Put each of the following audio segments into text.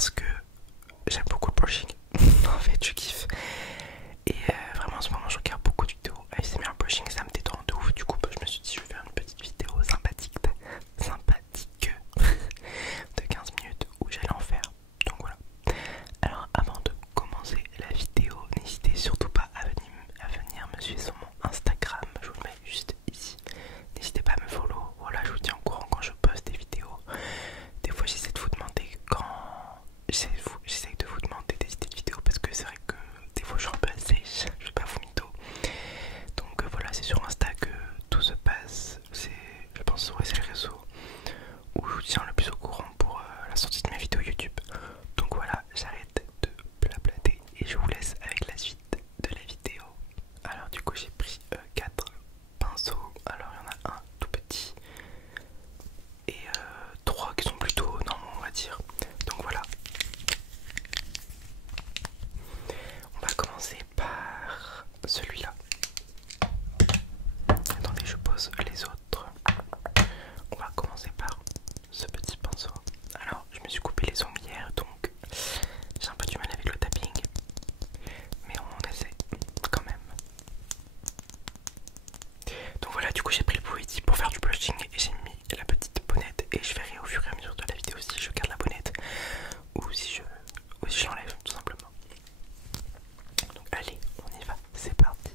parce que j'aime beaucoup le brushing. En fait, je kiffe. Et vraiment en ce moment je regarde beaucoup de vidéos ASMR brushing, ça me détend de ouf. Du coup je me suis dit je vais faire une petite vidéo sympathique de 15 minutes où j'allais en faire. Donc voilà. Alors avant de commencer la vidéo, n'hésitez surtout pas à venir me suivre sur mon Instagram. Je vous le mets juste ici. N'hésitez pas à me follow. Voilà, je vous tiens au courant quand je poste des vidéos. Des fois j'essaie de vous demander j'essaie de vous demander des idées de vidéos parce que c'est vrai que des fois je suis un peu sèche, je vais pas vous mytho. Donc voilà, c'est sur Insta que tout se passe. C'est, je pense, ouais, c'est le réseau où je vous tiens le plus au courant pour la sortie de mes vidéos YouTube. Donc voilà, j'arrête de blablater et je vous laisse avec la suite de la vidéo. Alors du coup j'ai pris 4 pinceaux. Alors il y en a un tout petit et 3 qui sont plutôt normaux on va dire. Donc voilà. On va commencer par celui-là. Attendez, je pose les autres. On va commencer par ce petit pinceau. Alors, je me suis coupé les ongles hier, donc j'ai un peu du mal avec le tapping. Mais on essaie quand même. Donc voilà, du coup j'ai pris le Poeti pour faire du blushing et j'ai mis la petite bonnette. Et je verrai au fur et à mesure de la vidéo si je garde la bonnette ou si je l'enlève tout simplement. Donc allez, on y va, c'est parti.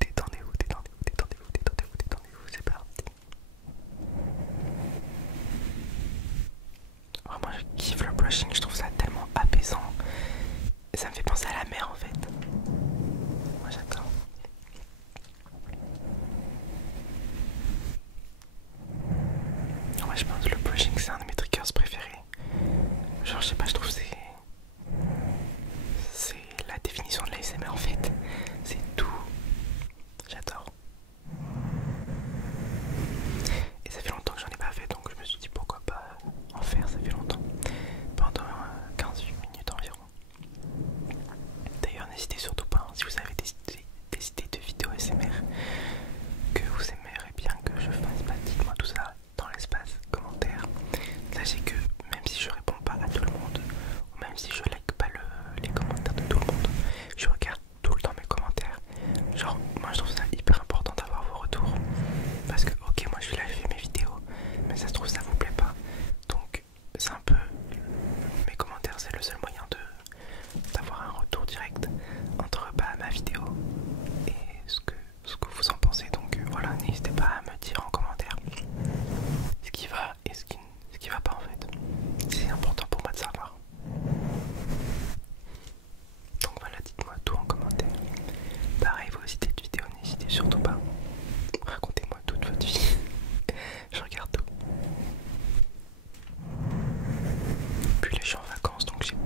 Détendez-vous, détendez-vous, détendez-vous, détendez-vous, détendez-vous, c'est parti. Vraiment je kiffe le brushing, je trouve ça tellement apaisant. Ça me fait penser à la mer en fait. Moi j'adore. Moi je pense que le brushing c'est un de mes triggers préférés. Genre je sais pas, je trouve c'est la définition de l'ASMR en fait. C'est tout. J'adore. Et ça fait longtemps que j'en ai pas fait, donc je me suis dit pourquoi pas en faire, ça fait longtemps. Pendant 15 minutes environ. D'ailleurs n'hésitez surtout pas hein, si vous avez des idées de vidéos ASMR que vous aimeriez bien que je fasse, bah, dites-moi tout ça dans l'espace commentaire. Sachez que même si je réponds pas à tout le monde, ou même si je like pas les commentaires de tout le monde, je regarde tout le temps mes commentaires. Genre moi je trouve ça hyper important d'avoir vos retours. Parce que ok moi je vais live mes vidéos, mais ça se trouve ça vous plaît pas. Donc c'est un peu, mes commentaires c'est le seul moyen d'avoir un retour direct entre ma vidéo et ce que vous en pensez. Donc voilà, n'hésitez pas à me dire en commentaire ce qui va et ce qui va pas en fait. C'est important pour moi de savoir. Donc voilà, dites-moi tout en commentaire. Pareil, vos idées de vidéos, n'hésitez surtout pas. Racontez-moi toute votre vie. Je regarde tout. Puis là je suis en vacances donc j'ai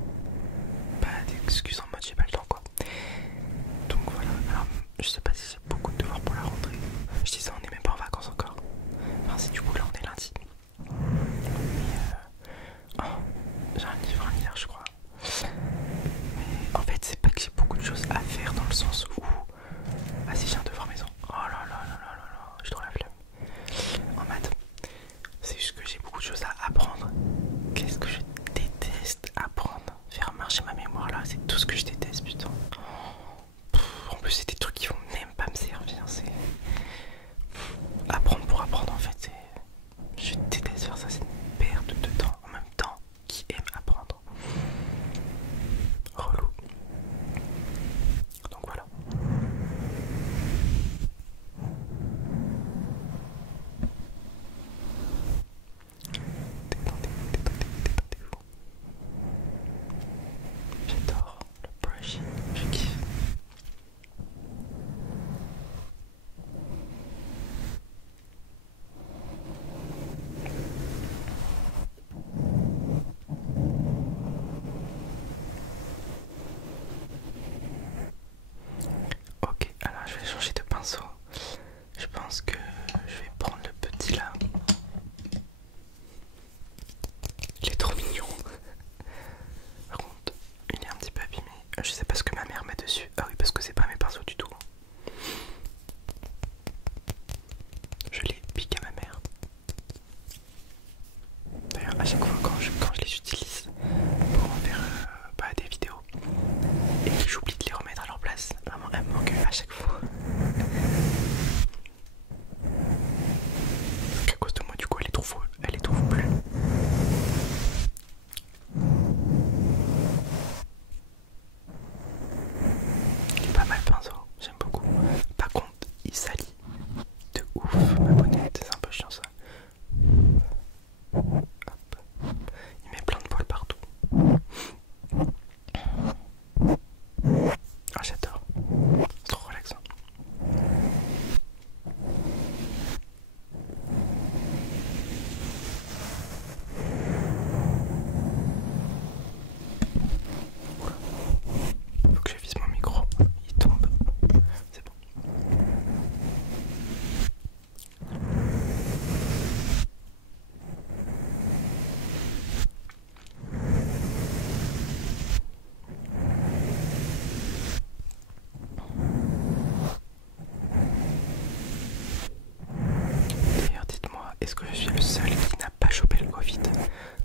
est-ce que je suis le seul qui n'a pas chopé le Covid?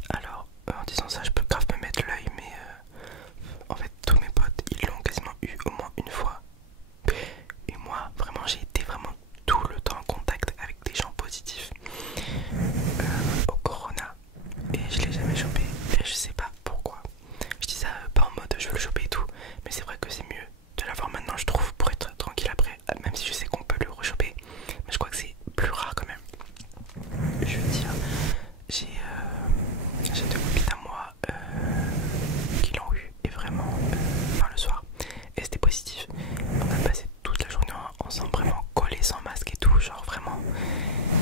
Alors, en disant ça, je peux grave me mettre l'œil, mais en fait, tous mes potes, ils l'ont quasiment eu au moins une fois. Et moi, vraiment, j'ai été vraiment tout le temps en contact avec des gens positifs au corona. Et je l'ai jamais chopé. Et je sais pas pourquoi. Je dis ça pas en mode je veux le choper et tout, mais c'est vrai que c'est mieux de l'avoir maintenant, je trouve, pour être tranquille après. Même si je sais qu'on peut le rechoper, mais je crois que c'est plus rare quand même. Je veux dire, j'ai deux copines à moi qui l'ont eu, et vraiment, enfin le soir, et c'était positif. On a passé toute la journée ensemble, vraiment collés sans masque et tout, genre vraiment.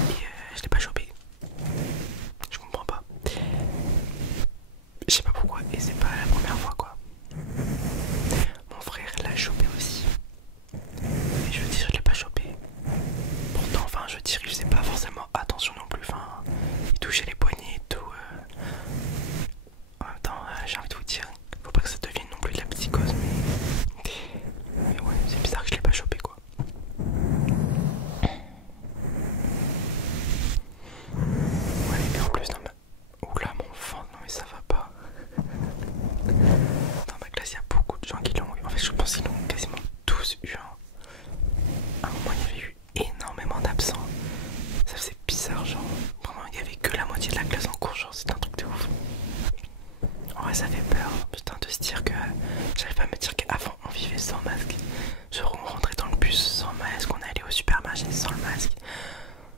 Et je l'ai pas chopé. Je comprends pas. Je sais pas pourquoi, et c'est pas la première fois quoi. Mon frère l'a chopé aussi. Et je veux dire, je l'ai pas chopé. Pourtant, enfin, je veux dire, il faisait pas forcément attention non plus. Enfin, il touchait les poignets et tout. En même temps, j'ai envie de vous dire, faut pas que ça devienne non plus de la psychose, mais ouais, c'est bizarre que je l'ai pas chopé quoi. Ouais, et en plus, non, mais. Oula, mon ventre, non, mais ça va pas. Dans ma classe, il y a beaucoup de gens qui l'ont eu. En fait, je pense qu'ils l'ont quasiment tous eu. À un moment, il y avait eu énormément d'absents. Ça faisait bizarre, genre. Vraiment, il y avait que la moitié de la classe en cours, genre, c'était un truc de ouf. En vrai, ça fait peur, putain, de se dire que. J'arrive pas à me dire qu'avant, on vivait sans masque. Genre, on rentrait dans le bus sans masque, on allait au supermarché sans le masque,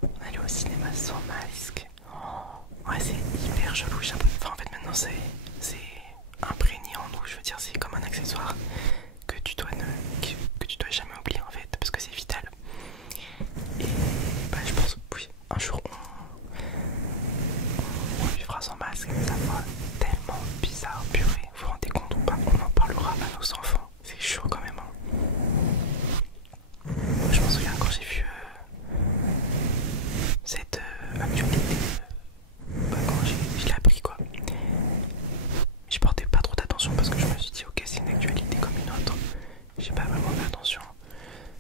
on allait au cinéma sans masque. Oh, ouais, c'est hyper chelou, j'ai l'impression. Enfin, en fait, maintenant, c'est imprégné en nous, je veux dire, c'est comme un accessoire que tu dois jamais oublier en fait, parce que c'est vital. Et bah, je pense, oui, un jour on vivra sans masque, mais ça sera tellement bizarre, purée. Vous vous rendez compte ou pas? On en parlera à nos enfants, c'est chaud quand même. Hein. Moi, je m'en souviens quand j'ai vu cette actualité, bah, quand je l'ai appris quoi. Je portais pas trop d'attention parce que je me suis dit, ok, c'est une actualité comme une autre. J'ai pas vraiment fait attention.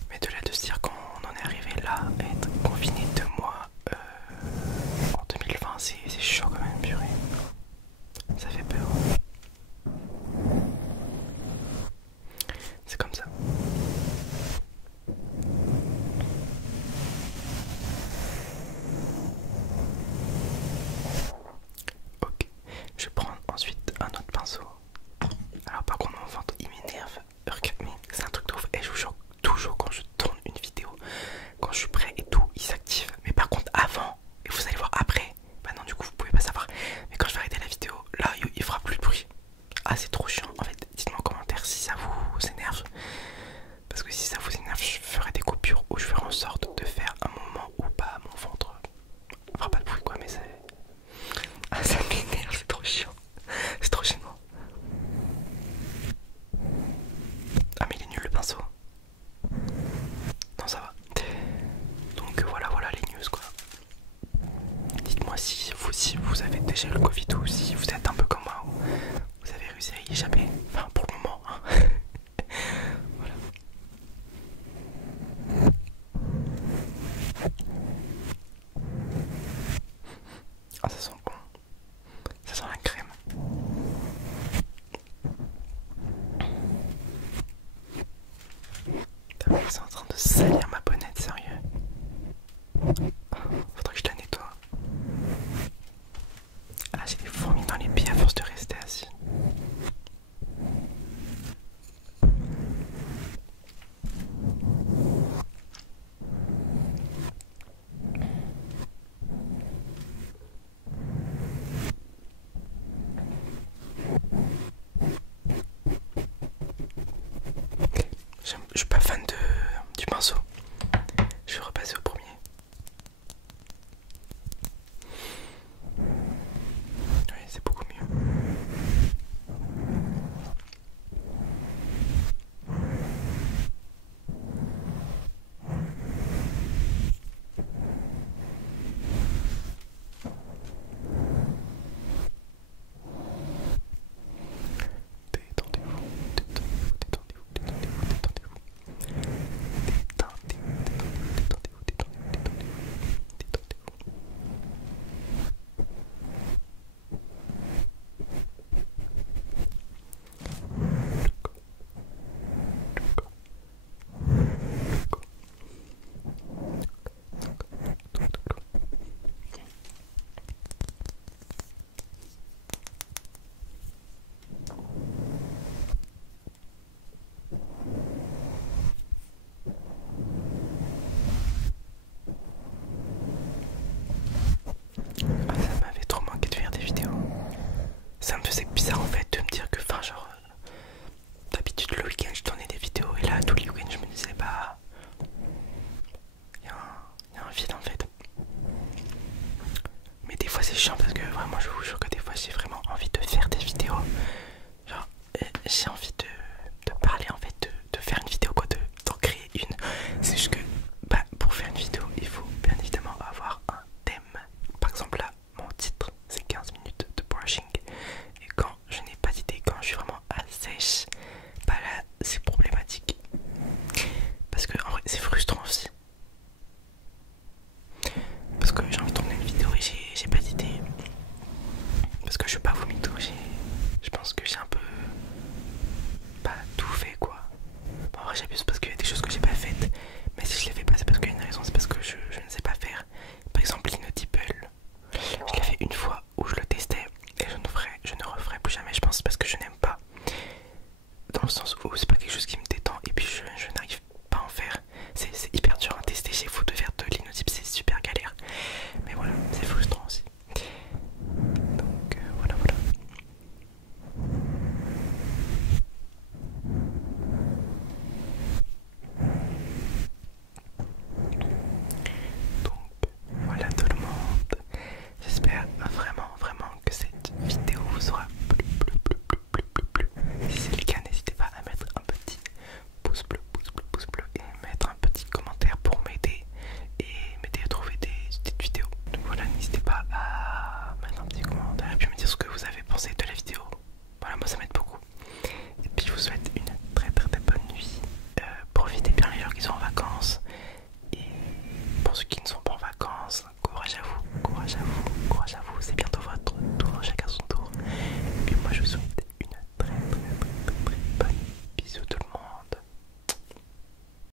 Mais de là de se dire qu'on en est arrivé là, à être confiné 2 mois en 2020, c'est chaud quand même, purée. Ça fait peur. C'est comme ça. Ok, je vais prendre ensuite un autre pinceau. Alors par contre mon ventre il m'énerve. Mais c'est un truc de ouf. Et je vous jure, toujours quand je tourne une vidéo, quand je suis prêt et tout, il s'active. Mais par contre avant, et vous allez voir après, bah non du coup vous pouvez pas savoir. Mais quand je vais arrêter la vidéo, là il fera plus de bruit. Ah c'est trop chiant. En fait dites-moi en commentaire si ça vous énerve. Parce que si ça vous énerve, je ferai des coupures où je ferai en sorte de faire un moment où bah mon ventre fera pas de bruit quoi. Mais c'est... Ah ça m'énerve, c'est trop chiant. C'est trop gênant. Ah mais il est nul le pinceau. Non ça va. Donc voilà les news quoi. Dites-moi si vous avez déjà eu le Covid ou si vous êtes un peu comme moi ou vous avez réussi à y échapper. Enfin pour le moment hein. Voilà. Ah ça sent bon. Ça sent la crème. C'est en train de salir ma bonnette, sérieux. Faudrait que je la nettoie. Ah j'ai des fourmis dans les pieds à force de rester assis. Je suis pas fan du pinceau. Je vais repasser au premier. Oui, c'est beaucoup mieux. Détendez-vous, détendez-vous, détendez-vous, détendez-vous, détendez-vous. Détendez-vous, détendez-vous, détendez-vous, détendez-vous. ça en fait